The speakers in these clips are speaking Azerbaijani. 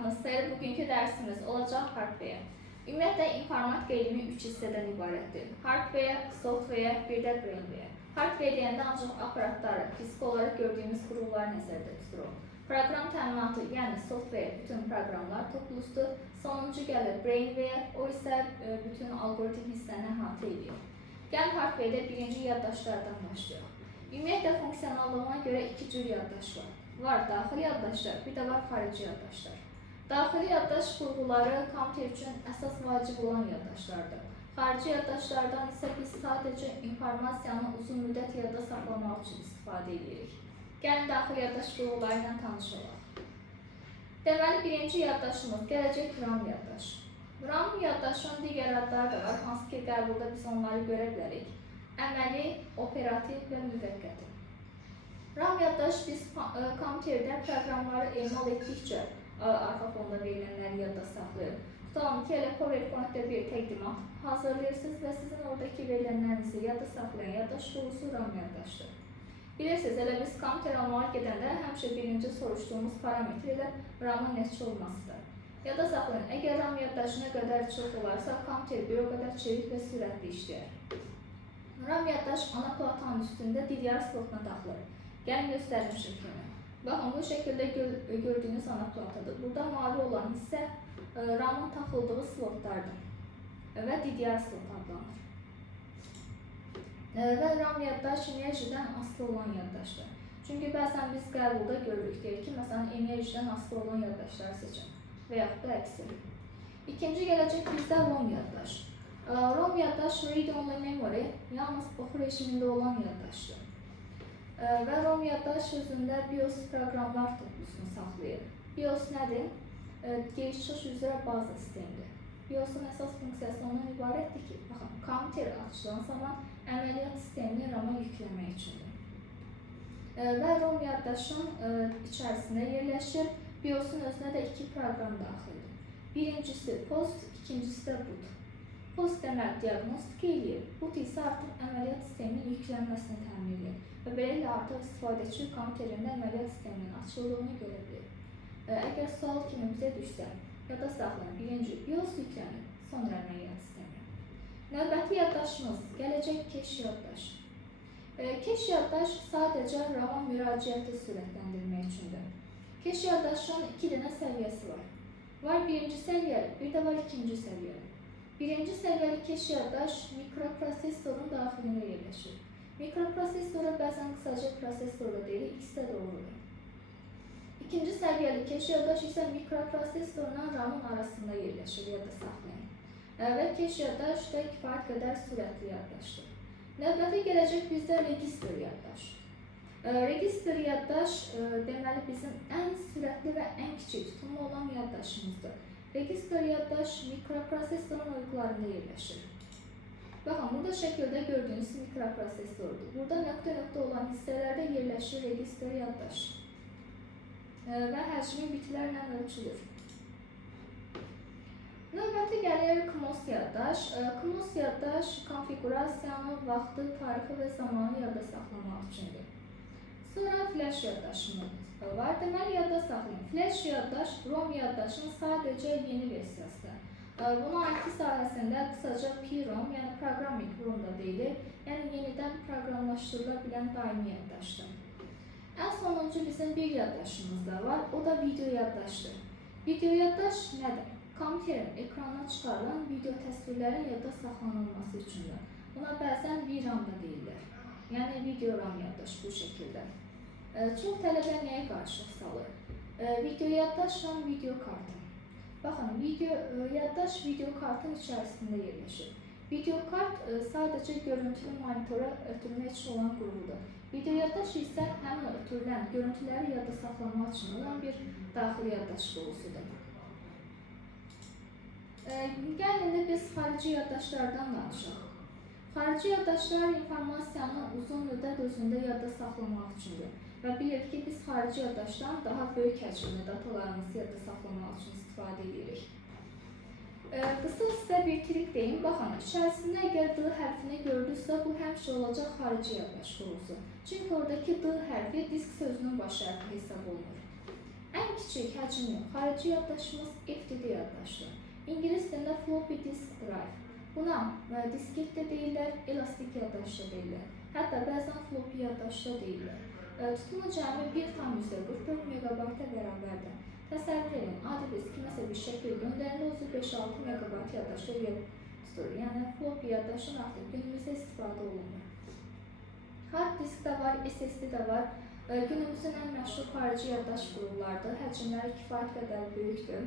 vaxtınız xeyir. Bugünkü dərsimiz olacaq hardware. Ümumiyyətlə, informatika elmi 3 hissədən ibarətdir. Hardware, software, bir də brainware. Hardware deyəndə ancaq aparatları, fiziki olaraq gördüyümüz qurğuları nəzərdə tuturuq. Proqram təminatı, yəni software, bütün proqramlar toplusudur. Sonuncu gəlir brainware, o isə bütün algoritm hissəni əhatə edir. Gəlin hardware-də birinci yaddaşlardan başlayaq. Ümumiyyətlə, funksionallığına görə iki cür yaddaş var. Var daxili yaddaşlar, bir də var xarici yaddaşlar. Daxili yaddaş qurğuları kompüter üçün əsas vacib olan yaddaşlardır. Xarici yaddaşlardan isə biz sadəcə informasiyanı uzun müddət yadda saxlamaq üçün istifadə edirik. Gəlin daxili yaddaş qurğuları ilə tanış olaq. Deməli, birinci yaddaşımız gələcək RAM yaddaş. RAM yaddaşın digər adları da var, hansı ki qəbulda biz onları görə bilərik. Əməli, operativ və müvəqqəti. RAM yaddaş biz kompüterdə proqramları emal etdikcə arxa fonda verilənləri yadda saxlayır. Tutalım ki, elə PowerPoint-də bir təqdimat hazırlayırsınız və sizin oradakı verilənlərinizi yadda saxlayan yaddaş qurğusu RAM yaddaşdır. Bilirsiniz, elə biz kompüter almağa gedəndə həmişə birinci soruşduğumuz parametr ilə RAM-ın neçə olmasıdır. Yadda saxlayın, əgər RAM yaddaşı nə qədər çox olarsa, kompüter bir o qədər çevik və sürətli işləyər. RAM yaddaş ana platanın üstündə DDR slotuna taxılır. Gəlin göstərim şəklini. Baxın, bu şəkildə gördüyünüz ana platadır. Burada mavi olan hissə RAM-ın taxıldığı slotlardır və DDR slot adlanır. Və RAM yaddaş enerjidən asılı olan yaddaşdır. Çünki bəzən biz qəbulda görürük, deyir ki, məsələn, enerjidən asılı olan yaddaşları seçin və yaxud da əksi. İkinci gələcək bizdə ROM yaddaş. ROM yaddaş read-only memory, yalnız oxu rejimində olan yaddaşdır. Və ROM yaddaş özündə BIOS proqramlar toplusunu saxlayır. BIOS nədir? Giriş çıxış üzrə baza sistemidir. BIOS-un əsas funksiyası ondan ibarətdir ki, baxın, kompüter açılan zaman əməliyyat sistemini RAM-a yükləmək üçündür. Və ROM yaddaşın içərisində yerləşir. BIOS-un özünə də iki proqram daxildir. Birincisi POST, ikincisi də boot. POST demək diaqnostika eləyir, boot isə artıq əməliyyat sisteminin yüklənməsini təmin edir və beləliklə artıq istifadəçi kompüterində əməliyyat sisteminin açıldığını görə bilir. Əgər sual kimi bizə düşsə, yadda saxlayın, birinci BIOS yüklənir, sonra əməliyyat sistemi. Növbəti yaddaşımız gələcək cache yaddaş. Cache yaddaş sadəcə RAM-a müraciəti sürətləndirmək üçündür. Cache yaddaşın iki dənə səviyyəsi var. Var birinci səviyyəli, bir də var ikinci səviyyəli. Birinci səviyyəli cache yaddaş mikroprosesorun daxilində yerləşir. Mikroprosesora bəzən qısaca prosesor da deyilir, ikisi də doğrudur. İkinci səviyyəli cache yaddaş isə mikroprosesorla RAM-ın arasında yerləşir, yadda saxlayın. Və cache yaddaş da kifayət qədər sürətli yaddaşdır. Növbəti gələcək bizdə register yaddaş. Register yaddaş deməli bizim ən sürətli və ən kiçik tutumlu olan yaddaşımızdır. Register yaddaş mikroprosesorun uyğularında yerləşir. Baxın, burada şəkildə gördüyünüz mikroprosesordur. Burada nöqtə-nöqtə olan hissələrdə yerləşir register yaddaş və həcmi bitlərlə ölçülür. Növbəti gəlir CMOS yaddaş. CMOS yaddaş konfigurasiyanı, vaxtı, tarixi və zamanı yadda saxlamaq üçündür. Sonra flash yaddaşımız var. Deməli, yadda saxlayın. Flash yaddaş ROM yaddaşın sadəcə yeni versiyasıdır. Buna IT sahəsində qısaca PROM, yəni Programming ROM da deyilir, yəni yenidən proqramlaşdırıla bilən daimi yaddaşdır. Ən sonuncu bizim bir yaddaşımız da var, o da video yaddaşdır. Video yaddaş nədir? Kompüterin ekrana çıxarılan video təsvirlərin yadda saxlanılması üçündür. Buna bəzən VRAM da deyirlər, yəni video RAM yaddaş bu şəkildə. Çox tələbə nəyə qarşılıq salır? Video yaddaşla video kartı. Baxın, yaddaş video kartın içərisində yerləşir. Video kart sadəcə görüntülü monitora ötürmək üçün olan qurğudur. Video yaddaş isə həmin ötürülən görüntüləri yadda saxlamaq üçün olan bir daxili yaddaş qurğusudur. Gəlin biz xarici yaddaşlardan danışaq. Xarici yaddaşlar informasiyanı uzun müddət özündə yadda saxlamaq üçündür və bilir ki, biz xarici yaddaşdan daha böyük həcmli datalarımızı yadda saxlamaq üçün istifadə edirik. Qısa sizə bir trik deyim. Baxın, içərisində əgər D hərfini gördünüzsə, bu həmişə olacaq xarici yaddaş qurğusu. Çünki oradakı D hərfi disk sözünün baş hərfi hesab olunur. Ən kiçik həcmli xarici yaddaşımız FTD yaddaşdır. İngilis dilində floppy disk drive. Buna disket də deyirlər, elastik yaddaş da deyirlər. Hətta bəzən floppy yaddaş da deyirlər. Tutumu cəmi 1,44 megabayta bərabərdir. Təsəvvür edin, adi biz kiməsə bir şəkil göndərəndə özü 5-6 megabayt yaddaşda yer tutur. Yəni floppy yaddaşın artıq günümüzdə istifadə olunur. Hard disk də var, SSD də var. Günümüzün ən məşhur xarici yaddaş qurullardır. Həcmləri kifayət qədər böyükdür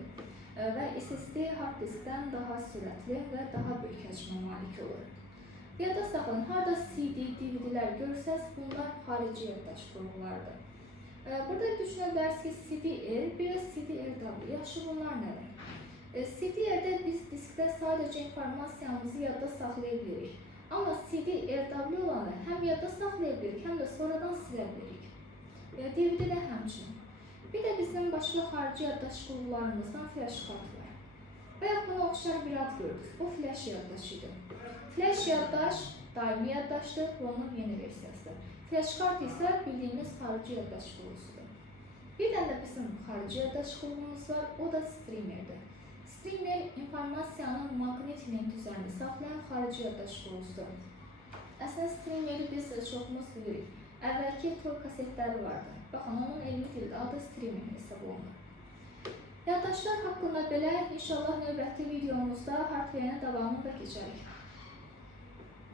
və SSD hard diskdən daha sürətli və daha böyük həcmə malik olur. Yadda saxlayın, harada CD, DVD-lər görsəz, bunlar xarici yaddaş qurullardır. Burada düşünə bilərsiniz ki, CD-R, bir də CD-RW. Yaxşı, bunlar nədir? CD-R-də biz diskdə sadəcə informasiyamızı yadda saxlaya bilirik. Amma CD-RW olanı həm yadda saxlaya bilirik, həm də sonradan silə bilirik. DVD-də həmçinin. Bir də bizim başqa xarici yaddaş qurullarımızdan flash kart var. Və yaxud buna oxşar bir ad gördük. O flash yaddaşıdır. Flash yaddaş daimi yaddaşdır, bu onun yeni versiyasıdır. Flash kart isə bildiyimiz xarici yaddaş qurulusudur. Bir də bizim xarici yaddaş qurulumuz var, o da streamerdir. Streamer informasiyanın maqnit lent üzərində saxlayan xarici yaddaş qurulusudur. Əslində streameri biz çoxumuz bilirik. Əvvəlki toy kasetləri vardı. Baxın, onun elmi dildə adı streamer hesab olunur. Yaddaşlar haqqında belə, inşallah növbəti videomuzda hardware'nin davamını da keçərik.